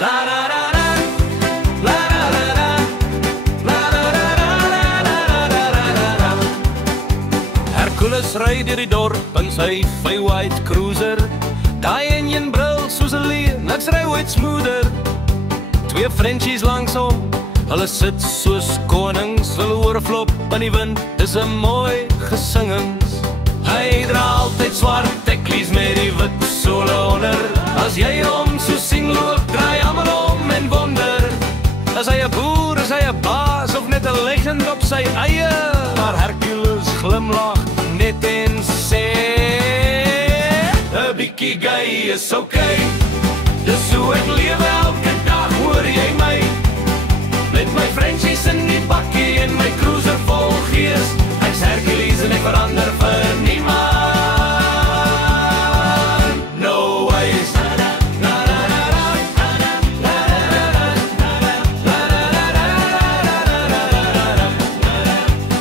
La la la la, la la la la, la la la la, la la la. Hercules ry deur die dorp in sy white cruiser. Daai enjin brul soos 'n leeu, niks ry ooit smoother. Twee Frenchies langs hom, hulle sit soos konings, hulle oor flop in die wind, dis 'n mooi gesingings. Hy dra altyd swart teklies met die wit sole onder. As jy hom so sien loop, draai almal om en wonder. Is hy 'n boer, is hy 'n baas, of net 'n legend op sy eie? Maar Hercules glimlag net en sê, 'n bietjie gay is okay. Dis hoe ek lewe elke dag, hoor jy my? Met my Frenchies in die bakkie en my cruiser vol gees. Ek's Hercules en ek verander vir niemand. No ways.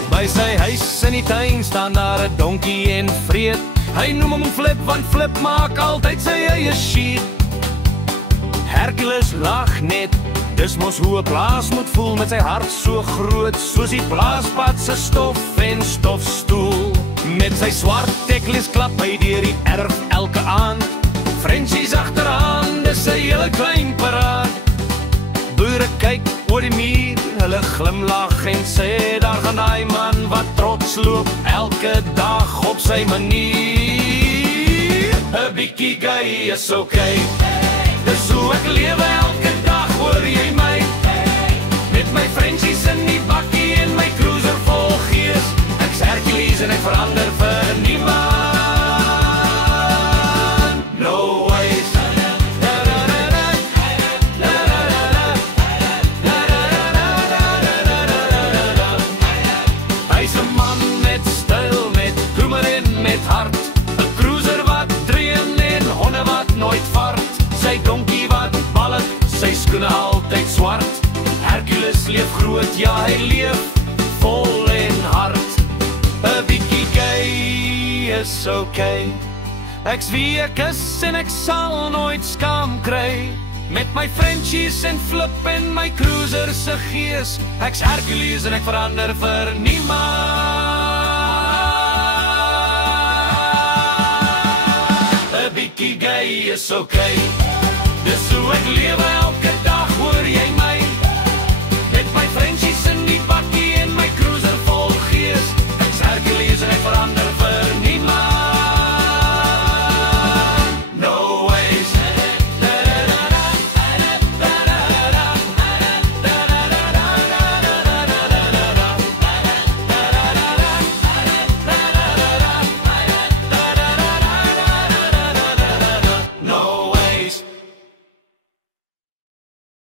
By sy huis in die tuin staan daar 'n donkie en vreet. Hy noem hom Flip, want Flip maak altyd sy eie sheet. Hercules lag net, dis mos hoe 'n plaas moet voel, met sy hart so groot soos die blaaspad se stof en stofstoel. Met sy swart teklies klap hy deur die erf elke aand. Frenchies agteraan, dis 'n hele klein paraat. Boere kyk oor die muur, hulle glimlag en sê, daar gaan daai man wat trots loop elke dag op sy manier. 'n bietjie gay is okay. Dis hoe ek lewe elke dag, hoor jy my? Met my Frenchies in die bakkie en my cruiser vol gees. Ek's Hercules en ek verander vir niemand. No ways. Hy's 'n man met styl, met humor en met hart. 'n cruiser wat dreun en honde wat nooit vaart. Sy donkie wat ballet, sy skoene altyd swart. Hercules leef groot, ja hy leef vol en hard. 'n bietjie gay is okay. Ek's wie ek is en ek sal nooit skaam kry. Met my Frenchies en Flip en my cruiser se gees. Ek's Hercules en ek verander vir niemand. 'n bietjie gay is okay. Dis hoe ek lewe